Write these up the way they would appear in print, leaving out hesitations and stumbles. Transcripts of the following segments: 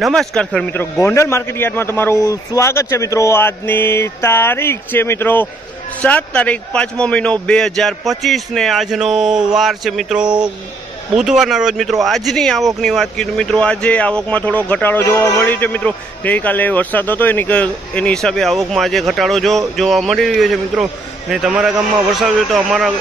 નમસ્કાર ખેડૂત મિત્રો, ગોંડલ માર્કેટ યાર્ડમાં તમારું સ્વાગત છે મિત્રો। આજની તારીખ છે મિત્રો 7 તારીખ 5મો મહિનો 2025 ને આજનો વાર છે મિત્રો બુધવારના રોજ। મિત્રો આજની આવકની વાત કરીએ મિત્રો, આજે આવકમાં થોડો ઘટાડો જોવા મળ્યો છે મિત્રો। ગઈકાલે વરસાદ હતો એની હિસાબે આવકમાં આજે ઘટાડો જોવા મળી રહ્યો છે મિત્રો। ને તમારા ગામમાં વરસાદ હોય તો અમારા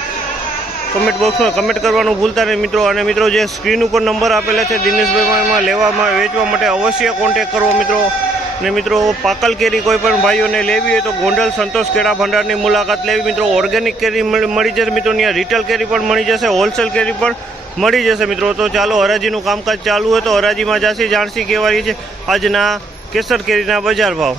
કમેન્ટ બોક્સમાં કમેન્ટ કરવાનું ભૂલતા નહીં મિત્રો। અને મિત્રો જે સ્ક્રીન ઉપર નંબર આપેલા છે દિનેશભાઈમાં લેવામાં વેચવા માટે અવશ્ય કોન્ટેક કરવો મિત્રો। ને મિત્રો પાકલ કેરી કોઈ પણ ભાઈઓને લેવી હોય તો ગોંડલ સંતોષ કેળા ભંડારની મુલાકાત લેવી મિત્રો। ઓર્ગેનિક કેરી મળી જશે મિત્રો, ત્યાં રિટેલ કેરી પણ મળી જશે, હોલસેલ કેરી પણ મળી જશે મિત્રો। તો ચાલો હરાજીનું કામકાજ ચાલુ હોય તો હરાજીમાં જાસી જાણસી કહેવાય છે આજના કેસર કેરીના બજાર ભાવ।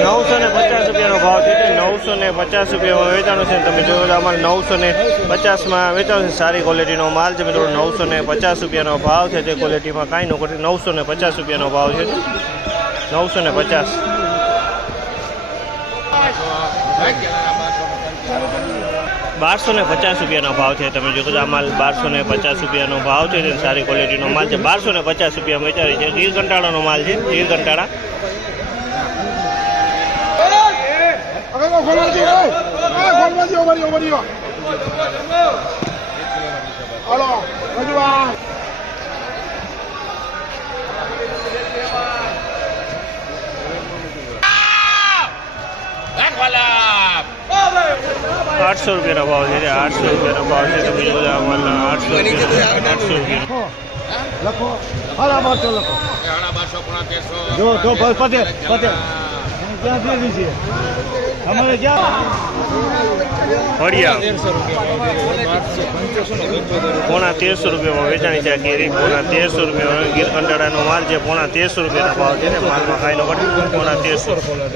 ₹950 ભાવ છે, ₹950 વેચાણું છે। તમે જોયો અમારે 950 વેચાણું છે। સારી ક્વોલિટીનો માલ છે મિત્રો। ₹950 ભાવ છે, તે ક્વોલિટીમાં કાંઈ ન કરે। ₹950 ભાવ છે, 950। ₹1250 ભાવ છે। તમે જો આ માલ ₹1250 ભાવ છે, સારી ક્વોલિટીનો માલ છે। ₹1250 વેચાય છે। ગીર કંટાળાનો માલ છે, ગીર કંટાળા। ₹800 ભાવ છે, ₹800 ભાવ છે। તમે જો આ માલ ₹800 લખો હાલા 1200 લખો જો તો પતે ક્યાં દેવી છે અમારે ક્યાં હળિયા ₹1350 વેચાણી છે। કેરી ₹1350 ગીર કંટાળાનો માલ છે। ₹1350 ભાવ છે ને માલમાં કાંઈ નો ઘટે। ₹1150 ભાવ છે।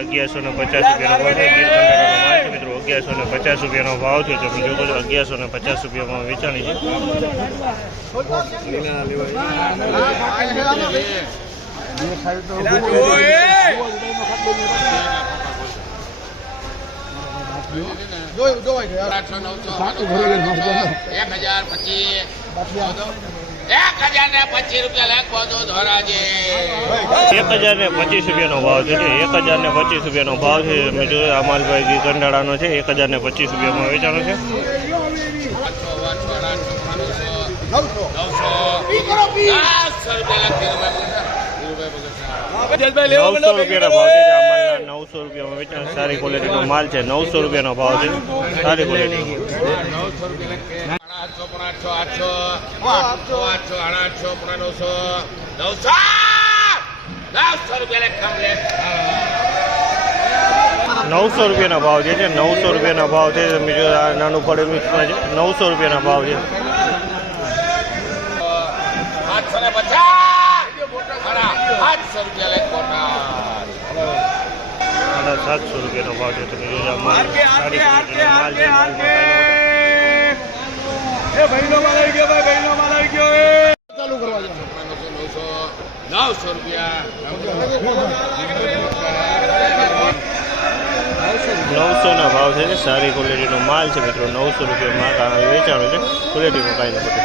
ગીર કંટાળાનો માલ છે મિત્રો। ₹1150 ભાવ છે। તમે જો ₹1150 વેચાણી છે। ₹1025 ભાવ છે। ₹1025 ભાવ છે। મિત્રો આ માલભાઈ ગીર કંટાળાનો છે। ₹1025 વેચાણો છે। ₹900 ભાવ છે। ₹900 વેચાણ, સારી ક્વોલિટીનો માલ છે। ₹900 ભાવ છે, સારી ક્વોલિટી। ₹900 ભાવ છે। ₹900 ભાવ છે। બીજો નાનું ફળ મિક્સમાં છે। ₹900 ભાવ છે। ₹700 ભાવ છે। તમે જો માલ છે। ચાલુ કરવા ₹900 ભાવ છે। સારી ક્વોલિટીનો માલ છે મિત્રો। ₹900 વેચાણો છે। ક્વોલિટીમાં કાંઈ ન ઘટે।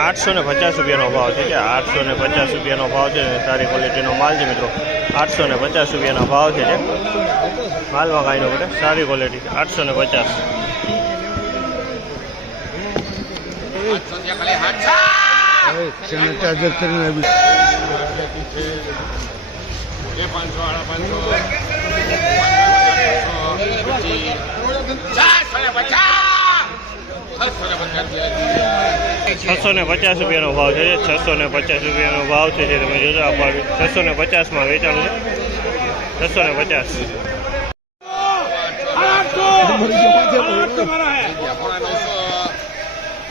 ₹850 ભાવ છે। ₹850 ભાવ છે। સારી ક્વોલિટીનો માલ છે મિત્રો। ₹850 ભાવ છે। માલમાં કાંઈ ન ઘટે, સારી ક્વોલિટી। 850। સેનિટાઈઝર કરીને આવી ₹650 ભાવ છે। ₹650 ભાવ છે। તમે જોજો આ 650 વેચાણું છે। 650।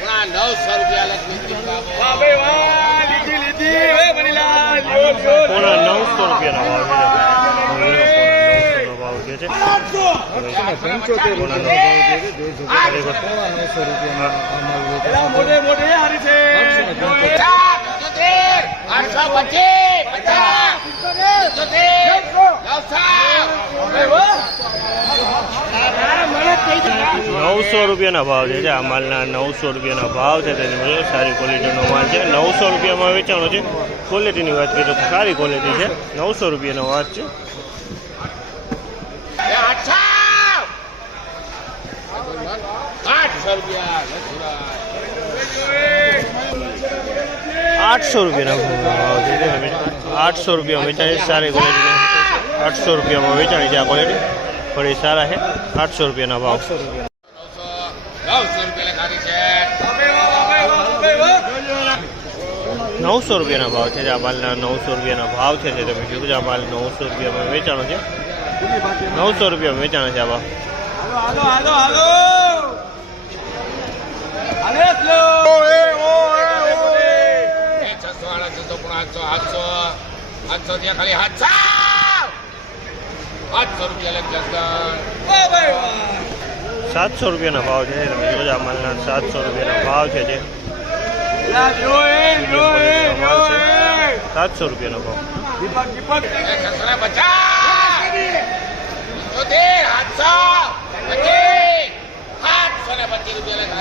₹900 લખી પોણા 900 રૂપિયાનો ભાવ છે. પોણા 900 નો ભાવ છે. પોણા 900 રૂપિયા મોઢે મોઢે હારી છે 900 રૂપિયાના ભાવ છે. આ માલના 900 રૂપિયાના ભાવ છે. તેની મુજબ સારી ક્વોલિટીનો માલ છે. 900 રૂપિયામાં વેચાણો છે. ક્વોલિટીની વાત કરીએ તો સારી ક્વોલિટી છે. 900 રૂપિયાનો વાત છે. 800 રૂપિયાના ભાવ છે. 800 રૂપિયામાં વેચાણી સારી ક્વોલિટી. 800 રૂપિયામાં વેચાણી છે આ ક્વોલિટી. ફરી સારા છે. 800 રૂપિયાના ભાવ. 900 રૂપિયાના ભાવ છે. આ માલના 900 રૂપિયાના ભાવ છે. તમે જોયું આ માલ 900 રૂપિયામાં વેચાણો છે. 900 રૂપિયામાં વેચાણો છે આ ભાવ. હાલો હાલો હાલો હાલે સ્લો 800 ત્યાં ખાલી 800 રૂપિયા લખ 700 રૂપિયાના ભાવ છે. તમે જોજો આ માલના 700 રૂપિયાના ભાવ છે. 700 રૂપિયાનો ભાવ. દીપક 725 રૂપિયા લખ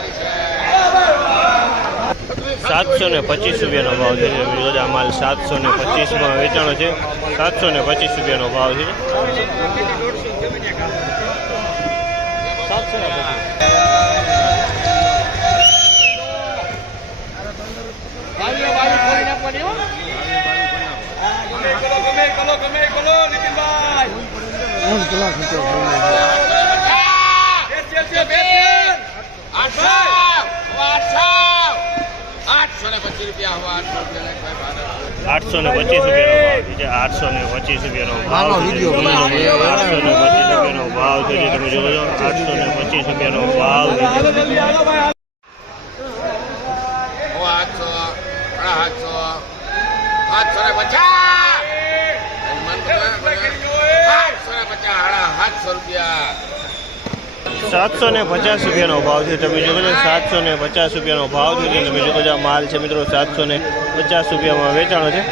725 રૂપિયાનો ભાવ છે. તમે જોજો આ માલ 725માં વેચાણો છે. 725 રૂપિયાનો ભાવ છે. કલો નીતિનભાઈ 8 કલાક નીચે 825 રૂપિયા 825 રૂપિયાનો ભાવ છે. 825 રૂપિયાનો ભાવ છે. 825 રૂપિયાનો ભાવ છે. તમે જોજો 825 રૂપિયાનો ભાવ છે. 750 રૂપિયાનો ભાવ છે. તમે જોજો 750 રૂપિયાનો ભાવ છે. તમે જોજો આ માલ છે મિત્રો 750 રૂપિયામાં વેચાણો છે.